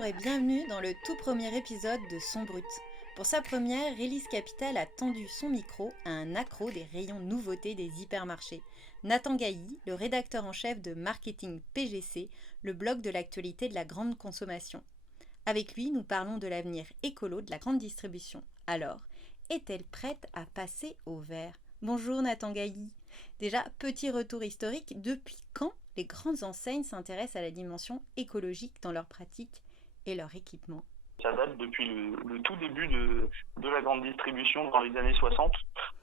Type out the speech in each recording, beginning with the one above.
Bonjour et bienvenue dans le tout premier épisode de Son Brut. Pour sa première, Release Capital a tendu son micro à un accro des rayons nouveautés des hypermarchés. Nathan Gailly, le rédacteur en chef de Marketing PGC, le blog de l'actualité de la grande consommation. Avec lui, nous parlons de l'avenir écolo de la grande distribution. Alors, est-elle prête à passer au vert ? Bonjour Nathan Gailly. Déjà, petit retour historique, depuis quand les grandes enseignes s'intéressent à la dimension écologique dans leurs pratiques et leur équipement ? Ça date depuis le tout début de la grande distribution dans les années 60,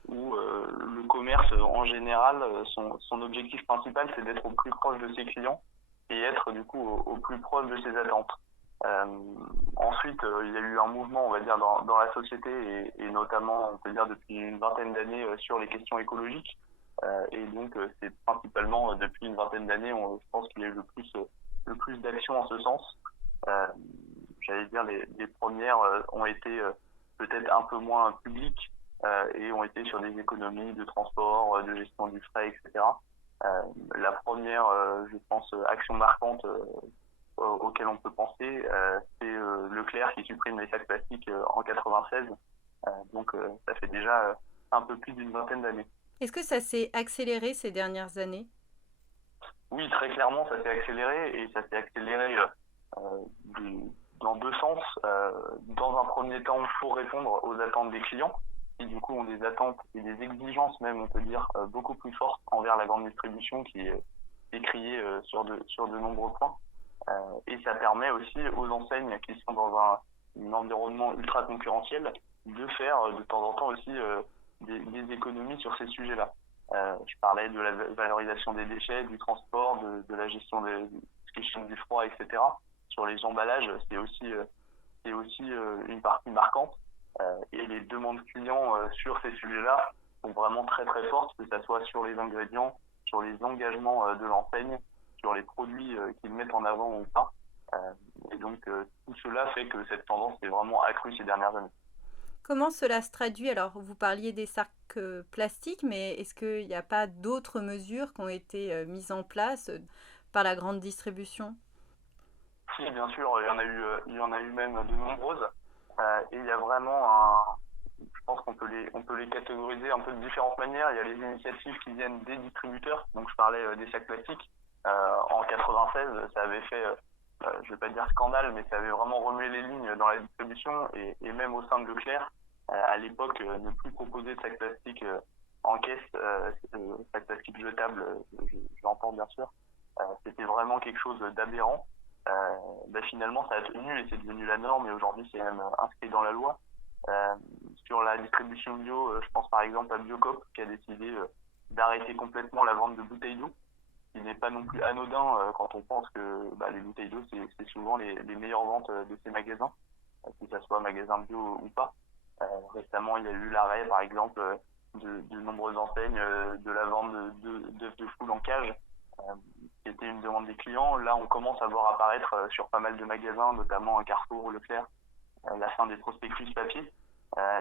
où le commerce en général, son objectif principal, c'est d'être au plus proche de ses clients et être du coup au plus proche de ses attentes. Ensuite, il y a eu un mouvement, on va dire, dans la société et notamment, on peut dire, depuis une vingtaine d'années sur les questions écologiques. Et donc, c'est principalement depuis une vingtaine d'années, je pense qu'il y a eu le plus d'actions en ce sens. J'allais dire, les premières ont été peut-être un peu moins publiques et ont été sur des économies de transport, de gestion du frais, etc. La première, je pense, action marquante auquel on peut penser, c'est Leclerc qui supprime les sacs plastiques en 96. Donc ça fait déjà un peu plus d'une vingtaine d'années. Est-ce que ça s'est accéléré ces dernières années ? Oui, très clairement, ça s'est accéléré et ça s'est accéléré dans deux sens. Dans un premier temps, pour répondre aux attentes des clients, qui du coup ont des attentes et des exigences même, on peut dire, beaucoup plus fortes envers la grande distribution qui est décriée sur de nombreux points. Et ça permet aussi aux enseignes qui sont dans un environnement ultra concurrentiel de faire de temps en temps aussi des économies sur ces sujets-là. Je parlais de la valorisation des déchets, du transport, de la gestion des questions du froid, etc. Sur les emballages, c'est aussi une partie marquante. Et les demandes clients sur ces sujets-là sont vraiment très très fortes, que ce soit sur les ingrédients, sur les engagements de l'enseigne, sur les produits qu'ils mettent en avant ou pas. Et donc tout cela fait que cette tendance est vraiment accrue ces dernières années. Comment cela se traduit ? Alors, vous parliez des sacs plastiques, mais est-ce qu'il n'y a pas d'autres mesures qui ont été mises en place par la grande distribution ? Si, bien sûr, il y en a eu même de nombreuses. Et il y a vraiment je pense qu'on peut les catégoriser un peu de différentes manières. Il y a les initiatives qui viennent des distributeurs. Donc je parlais des sacs plastiques. En 96, ça avait fait, je vais pas dire scandale, mais ça avait vraiment remué les lignes dans la distribution et même au sein de Leclerc. À l'époque, ne plus proposer de sacs plastiques en caisse, sacs plastiques jetables, j'entends bien sûr, c'était vraiment quelque chose d'aberrant. Finalement, ça a tenu et c'est devenu la norme et aujourd'hui, c'est même inscrit dans la loi. Sur la distribution bio, je pense par exemple à Biocoop qui a décidé d'arrêter complètement la vente de bouteilles d'eau, qui n'est pas non plus anodin quand on pense que les bouteilles d'eau, c'est souvent les meilleures ventes de ces magasins, que ce soit magasin bio ou pas. Récemment, il y a eu l'arrêt, par exemple, de nombreuses enseignes de la vente d'œufs de poule en cage, qui était une demande des clients. Là, on commence à voir apparaître sur pas mal de magasins, notamment un Carrefour ou Leclerc, la fin des prospectus papier.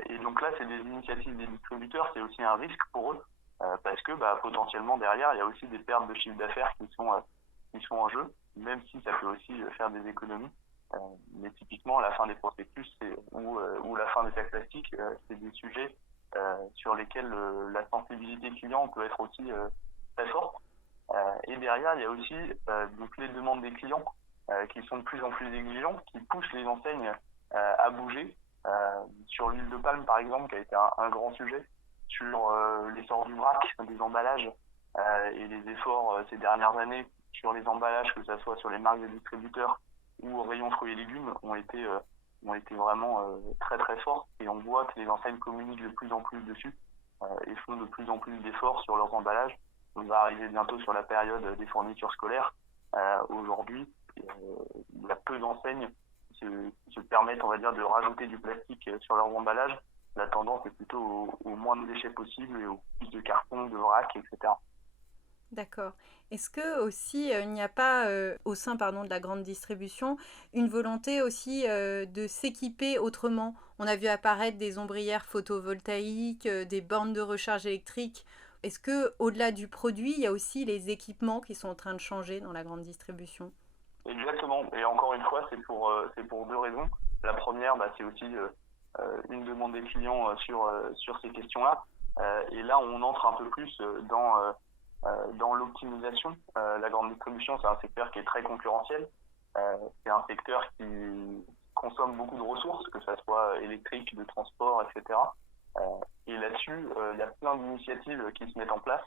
Et donc là, c'est des initiatives des distributeurs, c'est aussi un risque pour eux, parce que potentiellement derrière, il y a aussi des pertes de chiffre d'affaires qui sont en jeu, même si ça peut aussi faire des économies. Mais typiquement, la fin des prospectus ou la fin des sacs plastiques, c'est des sujets sur lesquels la sensibilité client peut être aussi très forte. Et derrière, il y a aussi donc les demandes des clients qui sont de plus en plus exigeantes, qui poussent les enseignes à bouger. Sur l'huile de palme, par exemple, qui a été un grand sujet, sur l'essor du vrac, des emballages et les efforts ces dernières années sur les emballages, que ce soit sur les marques de distributeurs ou au rayon fruits et légumes, ont été vraiment très très forts. Et on voit que les enseignes communiquent de plus en plus dessus et font de plus en plus d'efforts sur leurs emballages. On va arriver bientôt sur la période des fournitures scolaires. Aujourd'hui, il y a peu d'enseignes qui se permettent, on va dire, de rajouter du plastique sur leurs emballages. La tendance est plutôt au moins de déchets possible et au plus de cartons, de vrac, etc. D'accord. Est-ce que aussi il n'y a pas au sein de la grande distribution une volonté aussi de s'équiper autrement ? On a vu apparaître des ombrières photovoltaïques, des bornes de recharge électrique. Est-ce que au-delà du produit, il y a aussi les équipements qui sont en train de changer dans la grande distribution ? Exactement. Et encore une fois, c'est pour deux raisons. La première, c'est aussi une demande des clients sur ces questions-là. Et là, on entre un peu plus dans l'optimisation. La grande distribution, c'est un secteur qui est très concurrentiel. C'est un secteur qui consomme beaucoup de ressources, que ce soit électrique, de transport, etc. Et là-dessus, il y a plein d'initiatives qui se mettent en place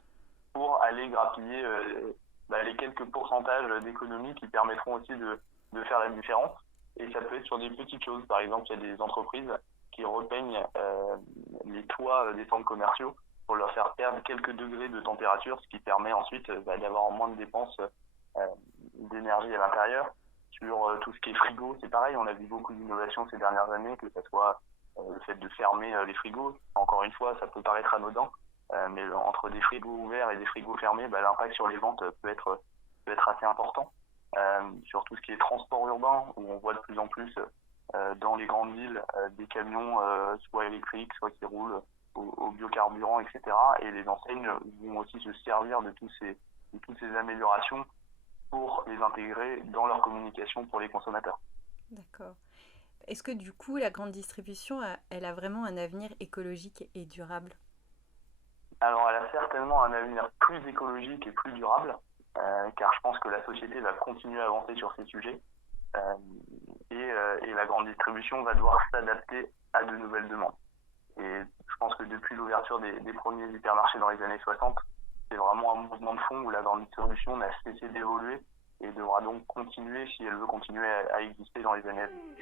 pour aller grappiller les quelques pourcentages d'économies qui permettront aussi de faire la différence. Et ça peut être sur des petites choses. Par exemple, il y a des entreprises qui repeignent les toits des centres commerciaux pour leur faire perdre quelques degrés de température, ce qui permet ensuite d'avoir moins de dépenses d'énergie à l'intérieur. Sur tout ce qui est frigo, c'est pareil, on a vu beaucoup d'innovations ces dernières années, que ce soit le fait de fermer les frigos. Encore une fois, ça peut paraître anodin, mais entre des frigos ouverts et des frigos fermés, l'impact sur les ventes peut être assez important. Sur tout ce qui est transport urbain, où on voit de plus en plus dans les grandes villes des camions soit électriques, soit qui roulent au biocarburant, etc. Et les enseignes vont aussi se servir de toutes ces améliorations pour les intégrer dans leur communication pour les consommateurs. D'accord. Est-ce que du coup, la grande distribution, elle a vraiment un avenir écologique et durable? Alors, elle a certainement un avenir plus écologique et plus durable, car je pense que la société va continuer à avancer sur ces sujets. Et la grande distribution va devoir s'adapter à de nouvelles demandes. Et je pense que depuis l'ouverture des premiers hypermarchés dans les années 60, c'est vraiment un mouvement de fond où la grande distribution n'a cessé d'évoluer et devra donc continuer si elle veut continuer à exister dans les années à venir.